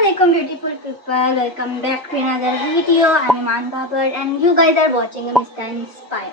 Assalamualaikum beautiful people, welcome back to another video. I'm Iman Babar and you guys are watching Mr. Inspire.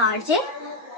RJ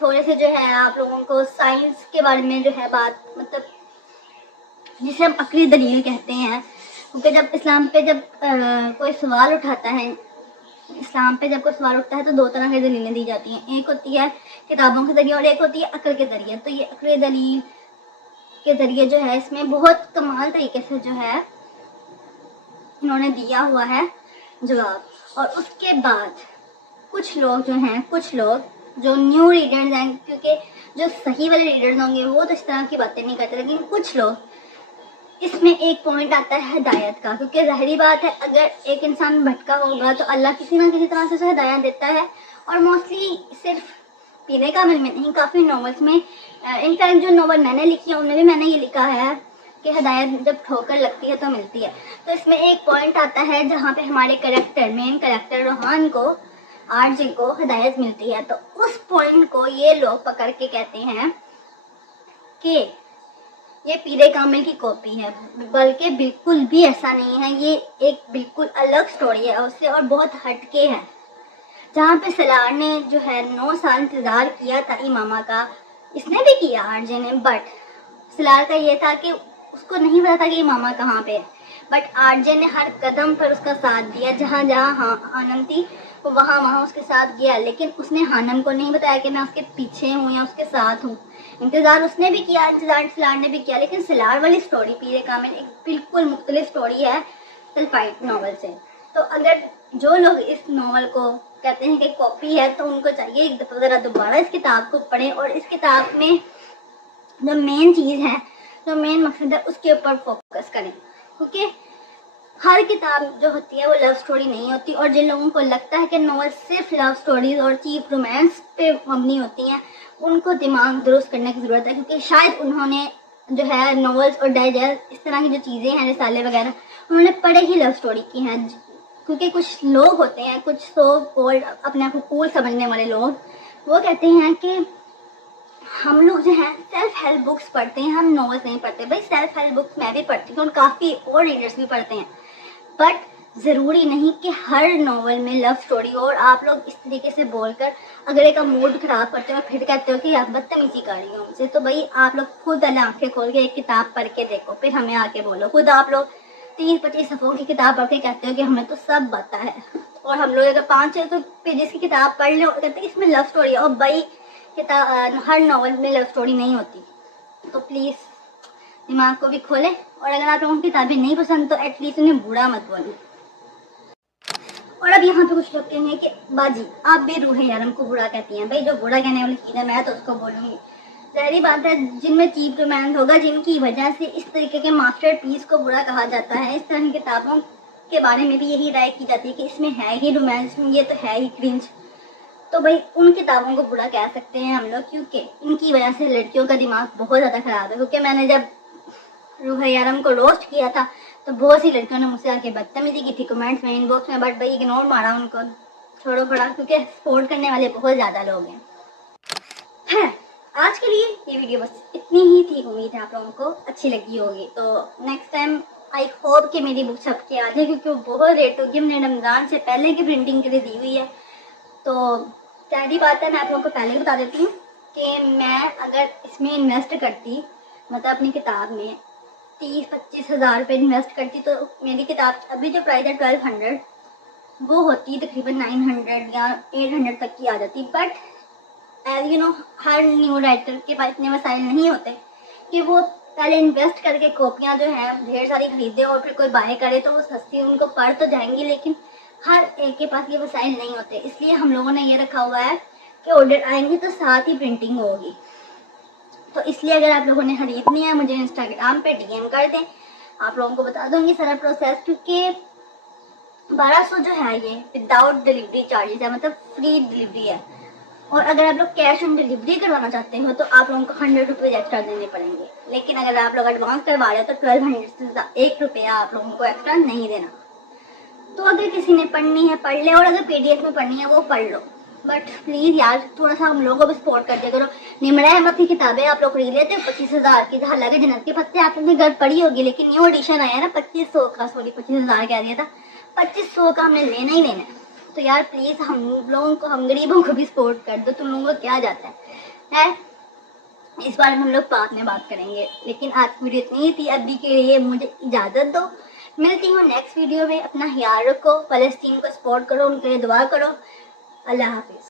تھوڑے سے جو ہے آپ لوگوں کو سائنس کے بارے میں جو ہے بات، مطلب جسے ہم عقلی دلیل کہتے ہیں، کیونکہ جب اسلام پہ کوئی سوال اٹھاتا ہے، اسلام پہ جب کوئی سوال اٹھتا ہے تو دو طرح کی دلیلیں دی جاتی ہیں، ایک ہوتی ہے کتابوں کے ذریعے اور ایک ہوتی ہے عقل کے ذریعے. تو یہ عقلی دلیل کے ذریعے جو ہے اس میں بہت کمال طریقے سے جو ہے انہوں نے دیا ہوا ہے جواب. اور اس کے بعد کچھ لوگ جو نیو ریڈرز ہیں، کیونکہ جو صحیح والے ریڈرز ہوں گے وہ تو اس طرح کی باتیں نہیں کرتے، لیکن کچھ لوگ اس میں ایک پوائنٹ آتا ہے ہدایت کا، کیونکہ ظاہری بات ہے اگر ایک انسان بھٹکا ہوگا تو اللہ کسی نہ کسی طرح سے اسے ہدایت دیتا ہے. اور موسٹلی صرف پیرے کامل میں نہیں، کافی ناولس میں، انفیکٹ جو ناول میں نے لکھی ہے ان میں بھی میں نے یہ لکھا ہے کہ ہدایت جب ٹھوکر لگتی ہے تو ملتی ہے. تو اس میں ایک پوائنٹ آتا ہے جہاں پہ ہمارے مین کریکٹر روحان کو، آرجے کو ہدایت ملتی ہے. تو اس پوائنٹ کو یہ لوگ پکڑ کے کہتے ہیں کہ یہ پیرے کامل کی کاپی ہے، بلکہ بالکل بھی ایسا نہیں ہے، یہ ایک بالکل الگ سٹوری ہے اس سے اور بہت ہٹ کے ہے. جہاں پہ سلار نے جو ہے 9 سال انتظار کیا تھا امامہ کا، اس نے بھی کیا آرجے نے، بٹ سلار کا یہ تھا کہ اس کو نہیں پتا تھا کہ امامہ کہاں پہ ہے، بٹ آرجے نے ہر قدم پر اس کا ساتھ دیا، جہاں جہاں ہانم تھی وہ وہاں اس کے ساتھ گیا. لیکن اس نے ہانم کو نہیں بتایا کہ میں اس کے پیچھے ہوں یا اس کے ساتھ ہوں. انتظار اس نے بھی کیا، انتظار سلار نے بھی کیا، لیکن سلار والی سٹوری پیرے کامل ایک بالکل مختلف سٹوری ہے سلفائٹ ناول سے. تو اگر جو لوگ اس ناول کو کہتے ہیں کہ کاپی ہے تو ان کو چاہیے ایک دفعہ ذرا دوبارہ اس کتاب کو پڑھیں اور اس کتاب میں جو مین چیز ہے، جو مین مقصد ہے اس کے اوپر فوکس کریں. کیونکہ ہر کتاب جو ہوتی ہے وہ لو سٹوری نہیں ہوتی، اور جن لوگوں کو لگتا ہے کہ ناول صرف لو سٹوریز اور چیپ رومانس پہ مبنی ہوتی ہیں ان کو دماغ درست کرنے کی ضرورت ہے، کیونکہ شاید انہوں نے جو ہے ناولس اور ڈائجسٹ اس طرح کی جو چیزیں ہیں رسالے وغیرہ انہوں نے پڑھے ہی لو سٹوری کی ہیں. کیونکہ کچھ لوگ ہوتے ہیں، کچھ سو کولڈ اپنے آپ کو کول سمجھنے والے لوگ، وہ کہتے ہیں کہ ہم لوگ جو ہیں سیلف ہیلپ بکس پڑھتے ہیں، ہم ناولس نہیں پڑھتے. بھائی سیلف ہیلپ بکس میں بھی پڑھتی ہوں اور کافی اور ریڈرس بھی پڑھتے ہیں، بٹ ضروری نہیں کہ ہر ناول میں لو سٹوری ہو. اور آپ لوگ اس طریقے سے بول کر اگر ایک موڈ خراب کرتے ہو اور پھر کہتے ہو کہ آپ بدتمیزی کر رہی ہو مجھ سے، تو بھائی آپ لوگ خود اللہ آنکھیں کھول کے ایک کتاب پڑھ کے دیکھو، پھر ہمیں آ کے بولو. خود آپ لوگ 30-25 صفحوں کی کتاب پڑھ کے کہتے ہو کہ ہمیں تو سب پتہ ہے، اور ہم لوگ اگر 500 پیجز کی کتاب پڑھ لیں اور کہتے ہیں اس میں لو سٹوری ہے، اور بھائی ہر ناول میں لو سٹوری نہیں ہوتی. تو پلیز دماغ کو بھی کھولیں، اور اگر آپ لوگوں کی کتابیں نہیں پسند تو ایٹ لیسٹ انہیں برا مت بولیں. اور اب یہاں پہ کچھ لوگ کہیں گے کہ باجی آپ بھی روح یارم کو برا کہتی ہیں. بھائی جو برا کہنے والی چیز ہے میں تو اس کو بولوں گی. ظاہری بات ہے جن میں چیپ رومانس ہوگا، جن کی وجہ سے اس طریقے کے ماسٹر پیس کو برا کہا جاتا ہے، اس طرح کی کتابوں کے بارے میں بھی یہی رائے کی جاتی ہے کہ اس میں ہے ہی رومانس، یہ تو ہے ہی کرنج، تو بھائی ان کتابوں کو برا کہہ سکتے ہیں ہم لوگ، کیونکہ ان کی وجہ سے لڑکیوں کا دماغ بہت زیادہ خراب ہے. کیونکہ میں نے جب روح یارم کو روسٹ کیا تھا تو بہت سی لڑکیوں نے مجھ سے آ کے بدتمیزی کی تھی کمنٹس میں، ان باکس میں، بٹ بھائی اگنور مارا ان کو، چھوڑو پڑا، کیونکہ سپورٹ کرنے والے بہت زیادہ لوگ ہیں. آج کے لیے یہ ویڈیو بس اتنی ہی تھی، امید ہے آپ لوگوں کو اچھی لگی ہوگی. تو نیکسٹ ٹائم آئی ہوپ کہ میری بک چھپ کے آ جائے، کیونکہ وہ بہت ریٹ ہوگی، ہم نے رمضان سے پہلے کی پرنٹنگ کے لیے دی ہوئی ہے. تو پہلی بات ہے میں آپ لوگوں کو پہلے ہی بتا دیتی ہوں کہ میں اگر اس میں انویسٹ کرتی، مطلب اپنی کتاب میں 30-25 ہزار روپے انویسٹ کرتی، تو میری کتاب ابھی جو پرائز ہے 1200 وہ ہوتی تقریباً 900 یا 800 تک کی آ جاتی. بٹ ایز یو نو ہر نیو رائٹر کے پاس اتنے وسائل نہیں ہوتے کہ وہ پہلے انویسٹ کر کے کاپیاں جو ہیں ڈھیر ساری خریدے اور پھر کوئی بائی کرے تو وہ سستی ان کو پڑھ تو جائیں گی، لیکن ہر ایک کے پاس یہ وسائل نہیں ہوتے. اس لیے ہم لوگوں نے یہ رکھا ہوا ہے کہ آرڈر آئیں گی تو ساتھ ہی پرنٹنگ ہوگی. تو اس لیے اگر آپ لوگوں نے خریدنی ہے مجھے انسٹاگرام پہ ڈی ایم کر دیں، آپ لوگوں کو بتا دوں گی سارا پروسیس. کیونکہ 1200 جو ہے یہ وداؤٹ ڈلیوری چارجز ہے، مطلب فری ڈلیوری ہے. اور اگر آپ لوگ کیش آن ڈلیوری کروانا چاہتے ہو تو آپ لوگوں کو 100 روپیز ایکسٹرا دینے پڑیں گے. لیکن اگر آپ لوگ ایڈوانس کروا رہے ہو تو 1200 سے 1 روپیہ آپ لوگوں کو ایکسٹرا نہیں دینا. تو اگر کسی نے پڑھنی ہے پڑھ لے، اور اگر PDF میں پڑھنی ہے وہ پڑھ لو. بٹ پلیز یار تھوڑا سا ہم لوگوں کو بھی سپورٹ کر دیا کرو. نمرا احمد کی کتابیں آپ لوگ خرید لیتے ہو 25,000 کی، جہاں لگے جنت کے پتے آپ نے گھر پڑھی ہوگی، لیکن نیو ایڈیشن آیا نا 2500 کا، سوری 25,000 کہہ دیا تھا، 2500 کا ہم نے لینا ہی لینا ہے. تو یار پلیز ہم لوگوں کو، ہم غریبوں کو بھی سپورٹ کر دو. تم لوگوں کو کیا جاتا ہے، ہے, اس بارے میں ہم لوگ بعد میں بات کریں گے. لیکن آج کی ویڈیو اتنی ہی تھی. ابھی کے لیے مجھے اجازت دو. ملتی ہوں نیکسٹ ویڈیو میں. اپنا خیال رکھو, فلسطین کو سپورٹ کرو, ان کے لیے دعا کرو. اللہ حافظ.